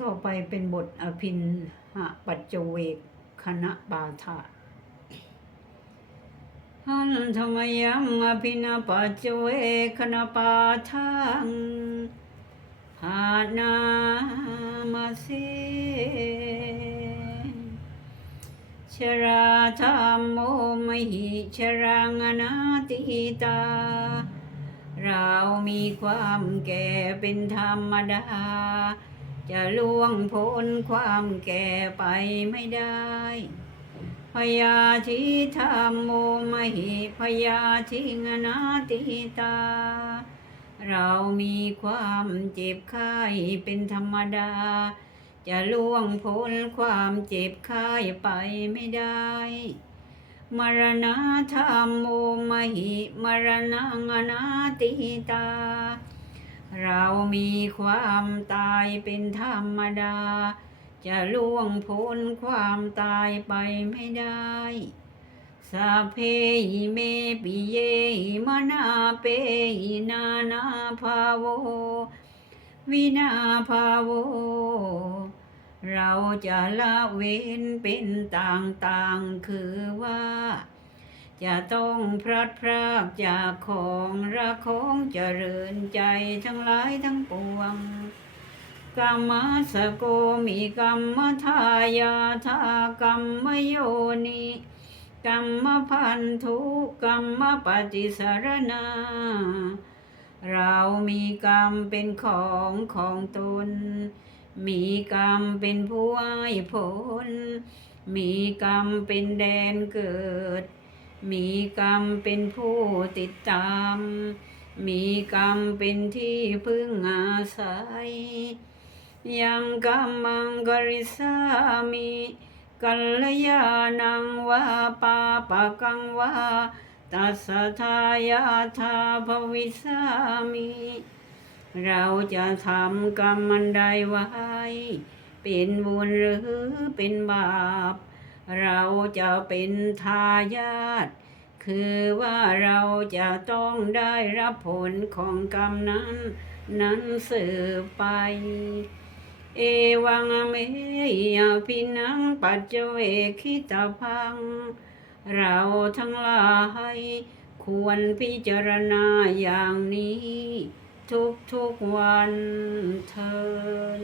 ต่อไปเป็นบทอภินหะปัจเวกคณะปาฐะหันธรรมยังอภินปัจเวกคณะปาทังหานามาเสชราธรรมโมมหิชรังอนาติตา เรามีความแก่เป็นธรรมดา จะล่วงพ้นความแก่ไปไม่ได้พยาธิธรรมโมมหิพยาธิงนาติตา เรามีความเจ็บไข้เป็นธรรมดา จะล่วงพ้นความเจ็บไข้ไปไม่ได้ มรณะธรรมโมมหิมรณะงนาติตา เรามีความตายเป็นธรรมดา จะล่วงพ้นความตายไปไม่ได้สัพเพหิเมปิเยหิมนาเปหินานาภาโว วินาภาโว เราจะละเว้นเป็นต่างๆคือว่า จะต้องพลัดพรากจากของรักของเจริญใจทั้งหลายทั้งปวงกรรมสโกมีกรรมทายาทากรรมโยนิกรรมพันธุกรรมปฏิสารนาเรามีกรรมเป็นของของตน มีกรรมเป็นผู้ให้ผล มีกรรมเป็นแดนเกิด มีกรรมเป็นผู้ติดตาม มีกรรมเป็นที่พึ่งอาศัย ยังกรรมังกริสามิกัลยาณังวาปาปะกังวาตัสทายาทาภวิสามิเราจะทำกรรมมันใดไว้ เป็นบุญหรือเป็นบาป เราจะเป็นทายาทคือว่าเราจะต้องได้รับผลของกรรมนั้น นั้นสืบไป เอวังเมยพินังปัจเจเวคิตาพัง เราทั้งหลายควรพิจารณาอย่างนี้ ทุกทุกวันเทิน